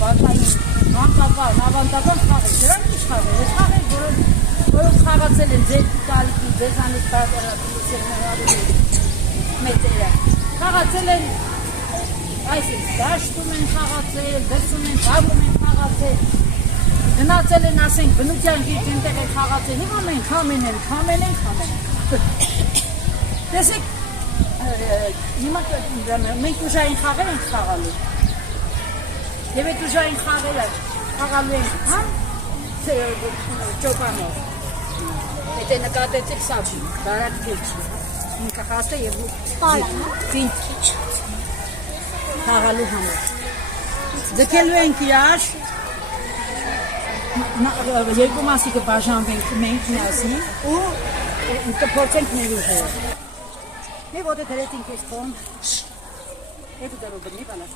բակային, մանկական, ավանդական խաղեր, դրանք ինչ խաղեր, այս խաղեր, որոնք խաղացել են ձեր տալիքի, ձեզանից մեծերը, խաղացել են, այսինքն դաշտում են խաղացել, դրսում են, բաղում են խաղացել, գնացել են, ասենք, բնության գիրք ենտեղ են խաղացել, հիմա մենք համեն ենք, տեսեք, հիմա մենք ուժային խաղեր ենք խաղալու և այդ ուժային խաղերը խաղալու ենք համ ճոպանով եթե նկատեցիք սա բարակ գիչ ինքը խաստ է և զինչ խաղալու համար ձգելու ենք իրար երկու մասիկը բաժանվենք մենք միասին ու կփորձենք մեր ուժերը Ne vode teretin keston. Eto da roba ne bala.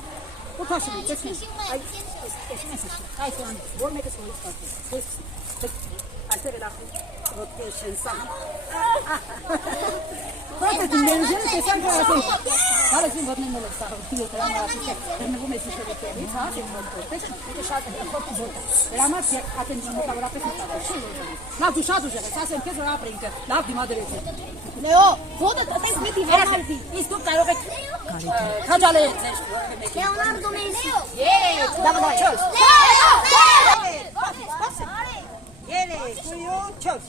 O passo mi tesne. Ai, esmesi. Ai son. Bol me keston istato. Altere la rotation sa. Pronto, ti mengi che sai che sei. Allora si va nemmeno sta. Io te la mando. Ne vuoi mettere che te mi fa se molto. Questo che sciate un po' più. La mazia attenzione a lavorare per stare. La tu sciato già, sta sempre che la prende. La di madre. Leo, vota até mit die Welt. Ist gut, da weg. Kajale. Leonardo Messi. Yeah, давай. Leo! Yele, kuyu, çöz.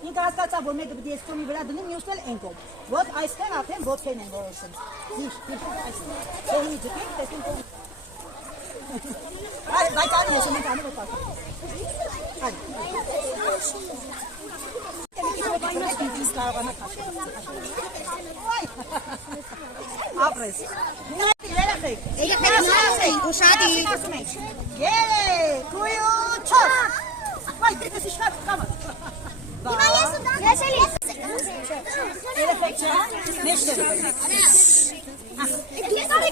Ինքը հասկացա, որ մեկը պիտի ես տունի վրա դնի, մյուսն էլ էնքով։ Ոտ այստեղ արդեն ոտքեն են որոշում։ Բայց անի ես մենք անի ոտ ապրես։ Երեխեք, ուշադի։ Կույու չոս։ Վայ, դետես իշխատ կամը։ Հիմա ես ու դան ես էլի երեխեք չէ, նեշտեր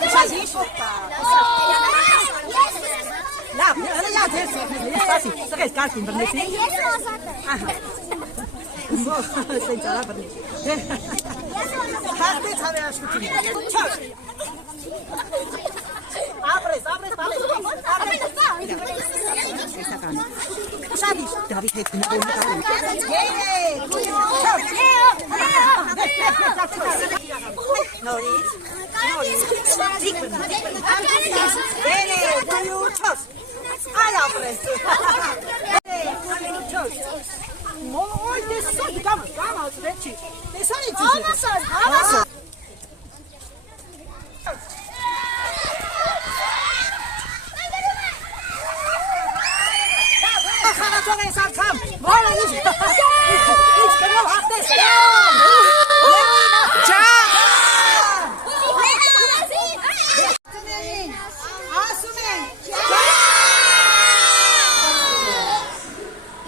Չազի շոտկա Լավ, լավ ձեր սասի, սղես կարգին բրնեցի Ես ու ասատ Սեն ճարա բրնեցի Հաստեց հավե աշկություն Չոս Ապրես, բալես Շադի, դավիթ հետ գնողում նկարում Նորից Չոս Այ ապրես Ոյ, տեսոք, կամաս, վերջի Տեսանի ծիզի Հավասար Խանացող ես անգամ, որը ինչ կնով հաղթես ասում են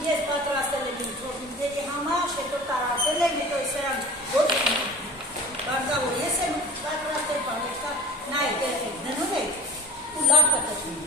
ես պատրաստել եմ իմ խորդինձերի համար, հետո տարատել եմ, հետո սրան բարձավոր ես եմ պատրաստել բանեշտա նայ դնում եք ու լավ պատրաստում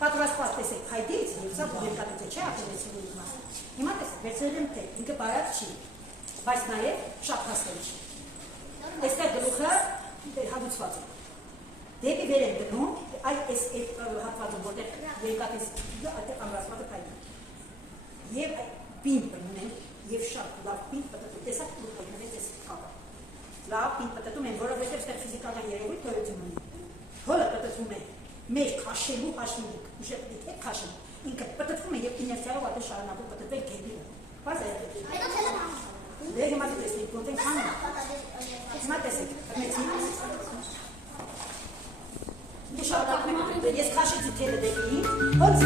Պատրաստված տեսեք հայդից, և սա երկատիցը չէ ապրեցին իր մասը։ Հիմա տեսեք, վերցրել եմ թե, ինքը բարակ չի, բայց նաև շատ հասկել չի։ Այստեղ գլուխը կիսված է։ Դեպի վեր են գնում, այս հատվածը, որտեղ երկաթից այդտեղ ամրացվածը կային։ Եվ պինպը ունեն, և շատ լավ պինպ պտտում, տեսակ ունեն այս կապը։ Լավ պինպ պտտում են, որովհետև ստեղ ֆիզիկական երևույթ գոյություն ունի։ Հոլը պտտվում է մեր քաշելու հաշվին, ուժեպտիկ է քաշել։ Ինքը պտտվում է և իներցիալով այդպես շարունակում պտտվել գեբին։ Պարզ է։ Դե հիմա տեսնենք, ոնց են հիմա տեսեք, ես քաշեցի թելը դեպի ինձ, ոնց